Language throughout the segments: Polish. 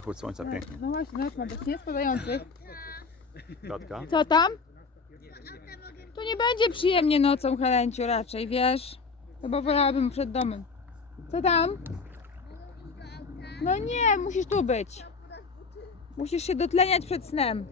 Zachód słońca pięknie. No właśnie, no ma być nie spadających. Datka. Co tam? Tu nie będzie przyjemnie nocą, Helenciu, raczej, wiesz? Chyba wolałabym przed domem. Co tam? No nie, musisz tu być. Musisz się dotleniać przed snem.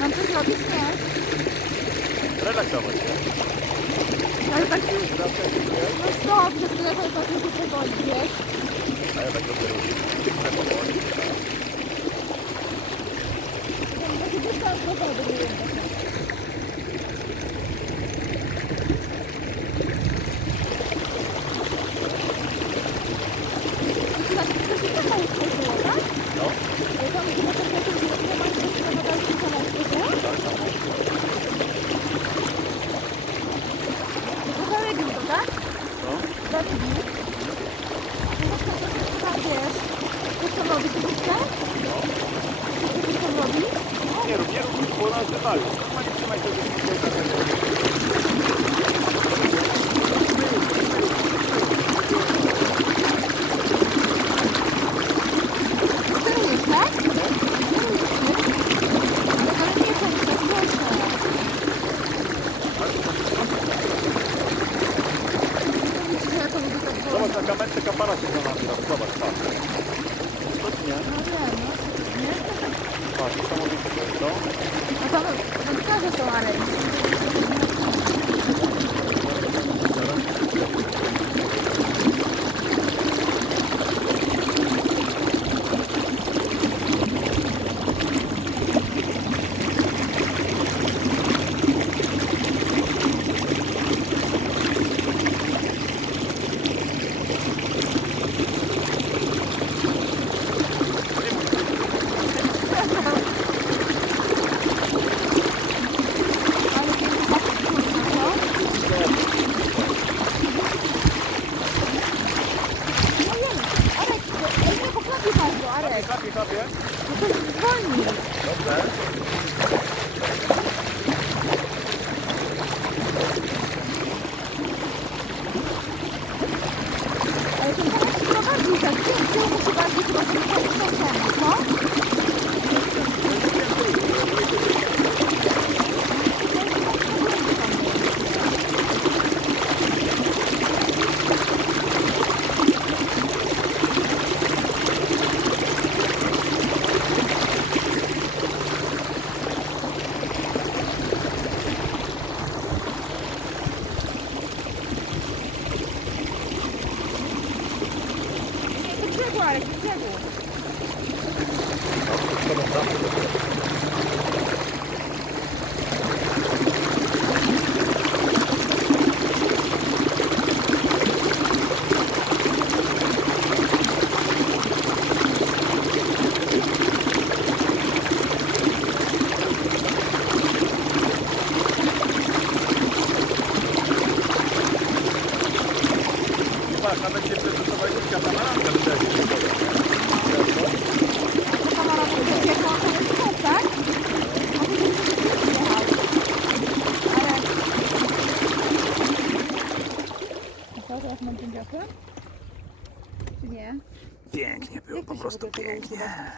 Mam coś robić? Nie. Relaksować się. Ale tak się... No stop, że telefon tak się powoli, wiesz? A ja tak dobrze robię. Ale powoli. Taki dystans do wody, nie wiem. Tak, to się tak mało skończyło, tak? No. Bo tam chyba tak jak to nie ma nic do nadal się samochodu. Tak, tak. To zarebił to, tak? To tak. To co to. To co? Nie rób, nie rób, bo nas wywali. Normalnie trzymaj się, żeby nie Sterujesz, tak? Sterujesz, Ale ale nie są tak głośno. Mówicie, że ja to tak. Zobacz na kamerce kapara się za nami robi. Zobacz, patrz. To czy nie? No wiem, no. Nie? Patrz, niesamowite to jest, to. No tam wędkarze są. Ale to jest tak głośno, co? No wiem, Arek, ej, nie poprawi bardzo, Arek. Kapie, kapie. No to zwolnij. Dobrze. Ale ten pomysł chyba bardziej tak, pięknie musi bardziej chyba Nie, do brzegu, Arek, do brzegu. Patrz, nawet się przygotowaliśmy katamaranka tutaj. To kamera będzie jechała to jest to, tak? A ty będziesz jechał. Arek. I co, Czy nie? Pięknie było, Jak to po się prostu w ogóle podoba pięknie.